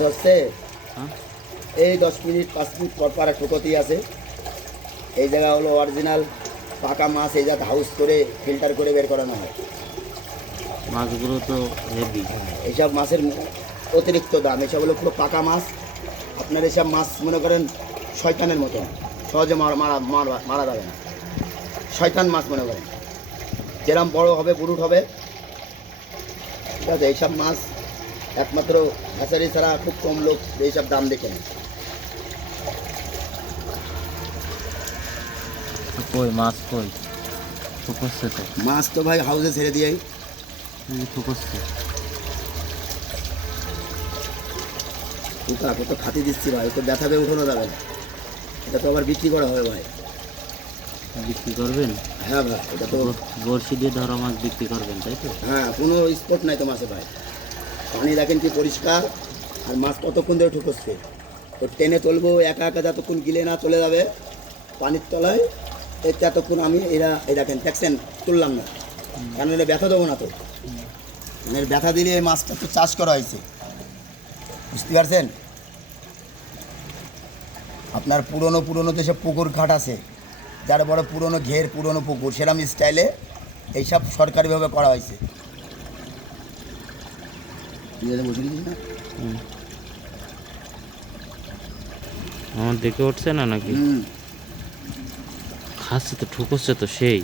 হচ্ছে এই 10 minute 5 minute পর পর ঠুকতি আছে। এই জায়গা হলো অরিজিনাল পাকা মাছ, এই জায়গা হাউস করে ফিল্টার করে বের করানো হয়। মাছগুলো তো হেভি। এইসব মাছের অতিরিক্ত দাম। এসব হলো পুরো পাকা মাছ। আপনার এসব মাছ মনে করেন শয়তানের মতন, সহজে মারা যাবে না। শয়তান মাছ মনে করেন, যেরকম বড় হবে বুরুট হবে, ঠিক আছে। এইসব মাছ একমাত্র হ্যাচারি ছাড়া খুব কম লোক এইসব দাম দেখে নেয়। কই মাছ কই ঠুকছে তো, মাছ তো ভাই হাউসে ছেড়ে দিয়েই ঠুকছে। ওকে তো খাতি দিচ্ছি ভাই, তো ব্যথাবে উঠানো যাবে না। এটা তো আবার বিক্রি করা হবে ভাই। বিক্রি করবেন? হ্যাঁ ভাই, এটা তো বড়শি দিয়ে ধরা মাছ বিক্রি করবেন, তাই তো? হ্যাঁ, কোনো স্পট নাই তো মাছে ভাই। পানি দেখেন কি পরিষ্কার, আর মাছ কতক্ষণ ধরে ঠুকছে। তো টেনে তুলবো একা একা, যতক্ষণ গিলে না চলে যাবে পানির তলায়, ততক্ষণ আমি এই দেখেন দেখছেন তুললাম না, কারণ এটা ব্যথা দেবো না তো। মানে ব্যথা দিলে এই মাছটা তো চাষ করা হয়েছে, বুঝতে পারছেন? আপনার পুরনো যেসব পুকুর ঘাট আছে, যার বড় পুরনো ঘের, পুরনো পুকুর, সেরকম স্টাইলে এইসব সরকারিভাবে করা হয়েছে। আমার দেখে উঠছে না নাকি? খাচ্ছে তো, ঠুকছে তো সেই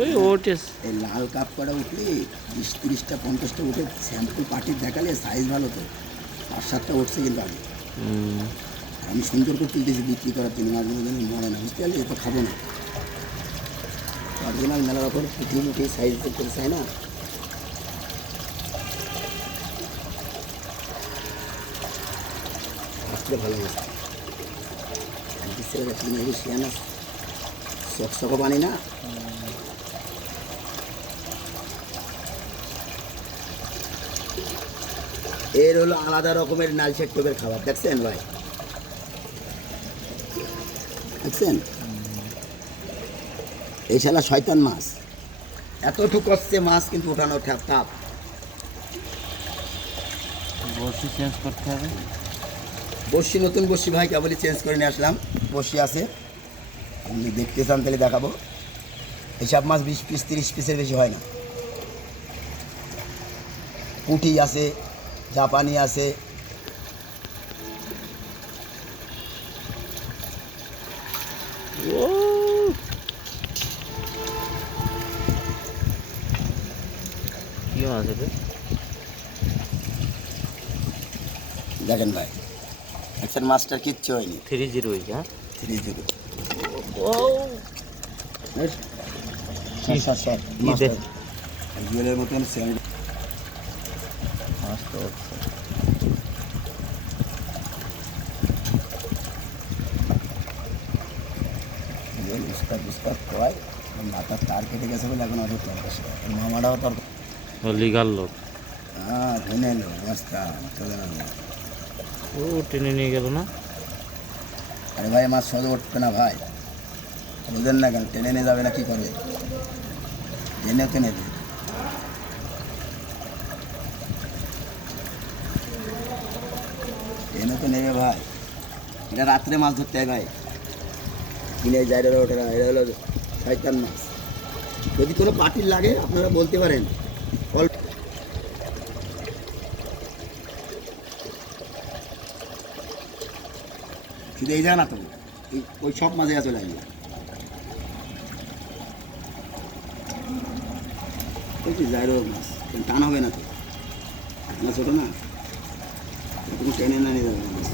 ওই ওঠে। এই লাল কাপ করা উঠলে 20-30টা 50টা উঠে স্যাম্পল পার্টি দেখালে সাইজ ভালো তো 5-7টা উঠছে। কিন্তু আমি সুন্দর করে তুলতেছি বিক্রি করার জন্য, মাছগুলো যেন মরে না, বুঝতে পারলি? তো খাবো না, অরিজিনাল মেলা রকম পুঁটি মুঠি সাইজ করতে চাই না। আসলে ভালো মাছ শিয়ানা চকচকো পানি না। এর হলো আলাদা রকমের নালচের টোপের খাবার, দেখছেন ভাই? দেখছেন? এই শালা শয়তান মাছ এতটুকু আসছে মাছ, কিন্তু ওঠানো টাপ। বড়শি চেঞ্জ করতে হবে। বড়শি নতুন বড়শি ভাই কেবলই চেঞ্জ করে নিয়ে আসলাম। বড়শি আছে, আপনি দেখতে চান তাহলে দেখাবো। এইসব মাছ 20 পিস 30 পিসের বেশি হয় না। পুঁটি আছে, জাপানি আছে, ও কি মাছ এটা? দেখেন ভাই, দেখছেন মাছটার কিচ্ছু হয়নি। 3-0, হ্যাঁ 3-0। ও জুয়েলের মতন সেম মাছ তো উঠছে। জুয়েল উস্তাদ কয় মাথার তার কেটে গেছে বলে এখন অত তর্ক। মামাটাও তর্ক। ও লিগাল লোক। হ্যাঁ, ধনে এলো বস্তা চলে গেল। ও টেনে নিয়ে গেল না? আরে ভাই, মাছ সহজে উঠবে না ভাই, বুঝেন না কেন? টেনে নিয়ে যাবে না, কী করবে? জেনে তো নেবে, টেনে তো নেবে ভাই। এটা রাত্রে মাছ ধরতে হয় ভাই, কিনে যায় ওঠে না। এটা হলো শয়তান মাছ। যদি কোনো পার্টির লাগে আপনারা বলতে পারেন। শুধু এই যায় না তো, ওই সব মাঝে চলে আসবে। বলছি জায়রো মাছ টান হবে না তো, মাছ ছোটো না, তুমি টেনে না নিয়ে যাবে না মাছ।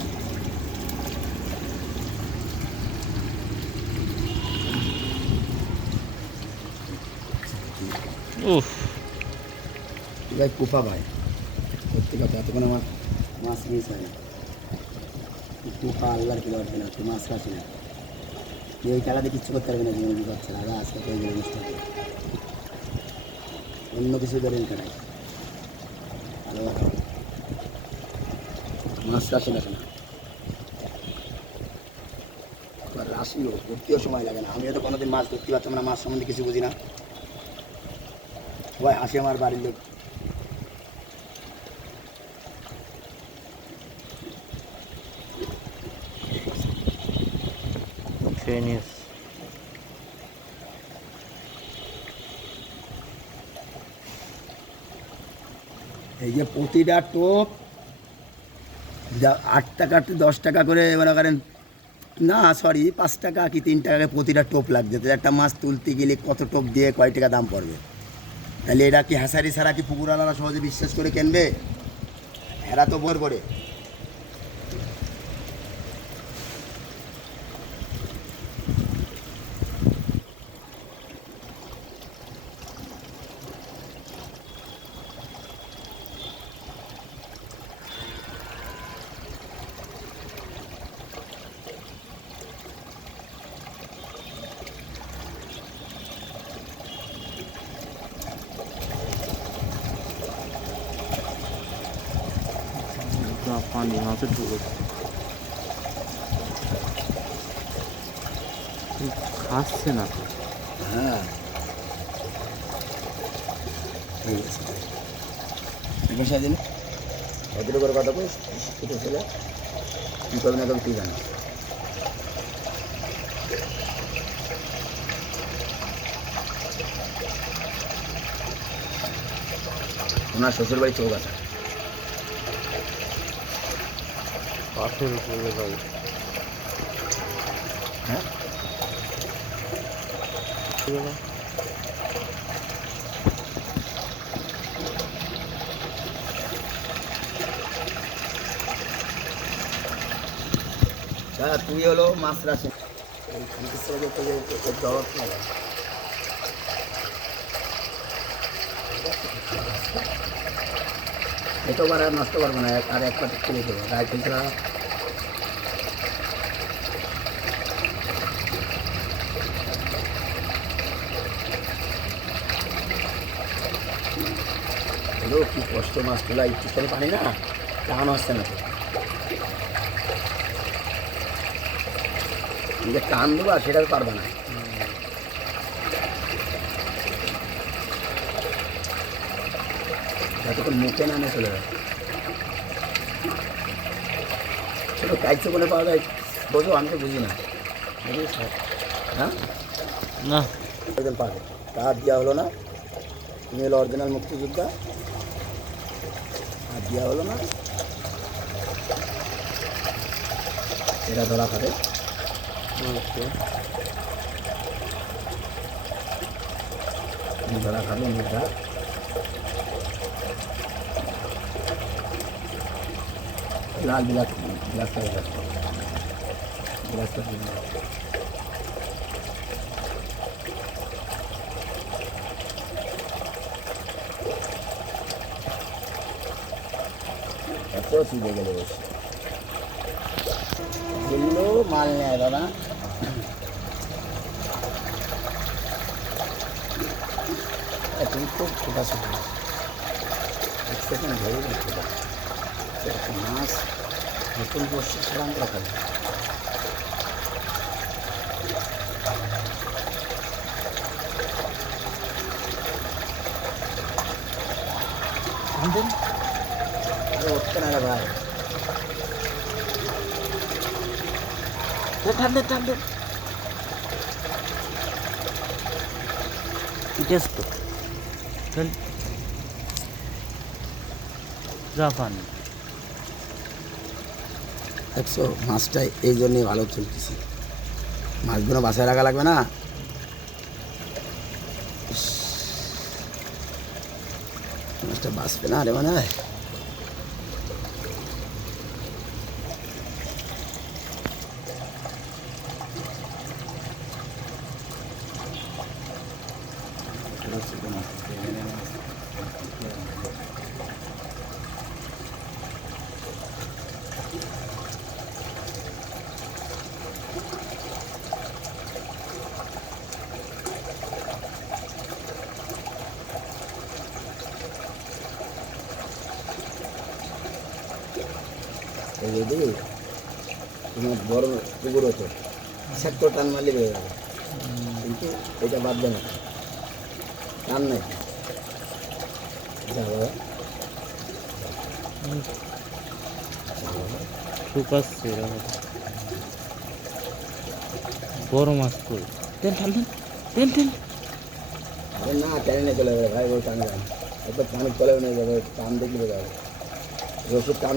উফ ভাই কুফা ভাই, সত্যি কথা, এতক্ষণ আমার মাছ মিস হয় না। কুফা আল্লাহর কি পারবে না, তুই মাছ খাসি না, তুই এই খেলাতে কিচ্ছু করতে পারবে না। জীবন কি করছে না, আজকে তো এইগুলো মিস থাকে, অন্য কিছু করে কাটাই ভালো কথা। মাছ রাশি লাগে না, রাশিও ধরতেও সময় লাগে না। আমিও তো কোনোদিন মাছ ধরতে পারতাম না, মাছ সম্বন্ধে কিছু বুঝি না। সবাই হাসি আমার বাড়ির লোক। শুয়ে নিস। এই যে প্রতিটা টোপ 8 টাকা 10 টাকা করে মনে করেন, না সরি 5 টাকা কি 3 টাকা করে প্রতিটা টোপ লাগছে। তো একটা মাছ তুলতে গেলে কত টোপ দিয়ে কয় টাকা দাম পড়বে? তাহলে এরা কি হাসারি ছাড়া কি পুকুরওয়ালারা সহজে বিশ্বাস করে কিনবে? এরা তো বর পড়ে। জাপানি মাছের ঢুকছে, খাচ্ছে না তো। হ্যাঁ ঠিক আছে, এবার সাজিন এত করে কথা কই ছোট ছেলে কী করবে না করবে তুই জানিস। ওনার শ্বশুরবাড়ি চৌক আছে। পাথর উপরে ভাই। হ্যাঁ তুই হলো মাছ রাখে এটাও আর নষ্ট করবো না, আর এক পাটি তুলে দেবো গায়ে ফেলতে। হলো কি কষ্ট মাছ তোলা, একটুখানি পানি না টান আসছে না তো, যে টান দেবো আর সেটা পারবে না। যতক্ষণ মুখে না চলে যাবে। ছোটো কাইছে বলে পাওয়া যায়, বোঝো আমি তো বুঝি না। হ্যাঁ না একজন পাবে, তার দেওয়া হলো না। তুমি হলো অরিজিনাল মুক্তিযোদ্ধা, আর দেওয়া হলো না, এরা ধরা খাবে। ধরা খাবে মুদ্রা। লাল বিলাস বিলাসটা বিলাসটা এত সিধে গেলে বসে যেগুলো মাল নেয় দাদা। তুমি খুব ছোটা ছোট এক সেকেন্ড ধরে একটা মাছ নতুন বসে সেরাম রাখা যায়। উঠতে না রে ভাই, ঠান্ডে ঠান্ডে টেস্ট জাপানি। দেখছো মাছটা এই জন্যই ভালো চলতেছে, মাছগুলো বাসায় রাখা লাগবে না। মাছটা বাঁচবে না রে মনে হয়। যদি তোমার বড় পুকুর হতো 70 টান মারলে বেড়ে যাবে, কিন্তু এটা বাঁধবে না, টান নাই। যা বাবা শুকাচ্ছে এরকম। বড় মাছ কই? Ten ten ten ten. আরে না টেনে নিয়ে চলে যাবে ভাই, ওই টানে যাবে একবার পানির তলেও নিয়ে যাবে, টান দেখলে যাবে রসুর টান।